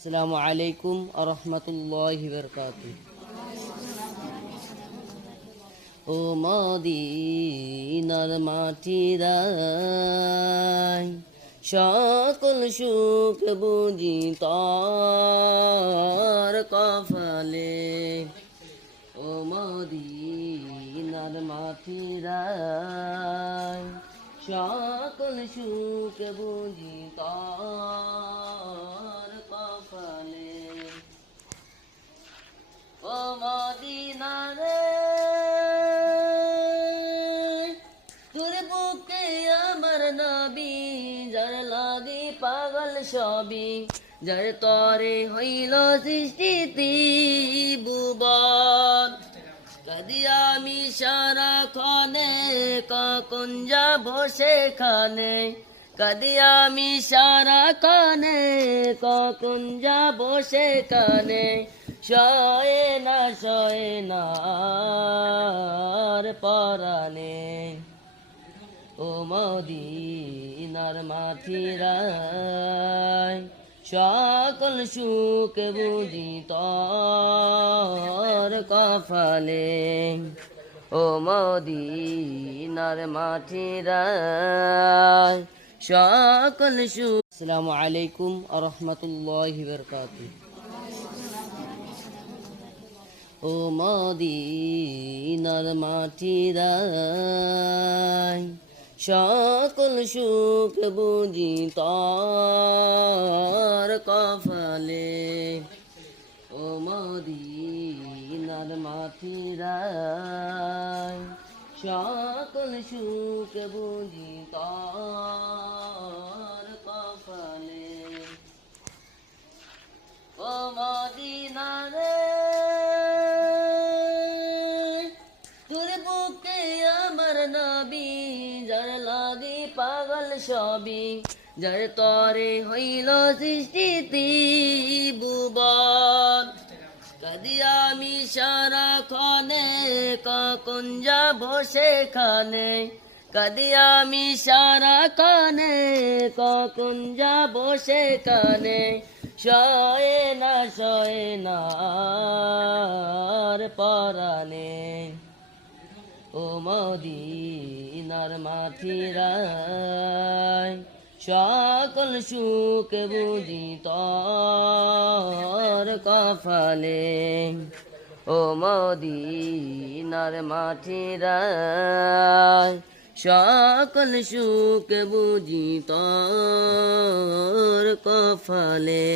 আসসালামু আলাইকুম ওয়া রাহমাতুল্লাহি ওয়া বারাকাতুহু। ও মদিনার মাটিরাই সকল সুখ বুঝি তার কপালে। ও মদিনার মাটিরাই সকল সুখ বুঝি তার কপালে। ও মদিনা রে তোর বুকে আমার নবী, যার লাগি পাগল সবই, যার তরে হইল সৃষ্টি ত্রিভুবন। কাদি আমি সারাক্ষণে কখন যাব সেখানে, কাদি আমি সারাক্ষণে কখন যাব সেখানে। সয়ে না আর পরানে। ও মদিনার মাটিরাই সকল সুখ বুঝি তোর কপালে। ও মদিনার মাটিরাই সকল সুখ। আসসালামু আলাইকুম ওয়া রাহমাতুল্লাহি ওয়া বারাকাতুহু। ও মদিনার মাটিরাই সকল সুখ বুঝি তোর কপালে। ও মদিনার মাটিরাই সকল সুখ বুঝি তোর কপালে। ও মদিনা রে তোর বুকে আমার নবী, যার লাগি পাগল সবই, যার তরে হইল সৃষ্টি ত্রিভুবন। কাদি আমি সারাক্ষণে কখন যাব সেখানে, কাদি আমি সারাক্ষণে কখন যাব সেখানে। সয়ে না আর পরানে। ও মদিনার মাটিরাই সকল সুখ বুঝি তোর কপালে। ও মদিনার মাটিরাই সকল সুখ বুঝি তোর কপালে।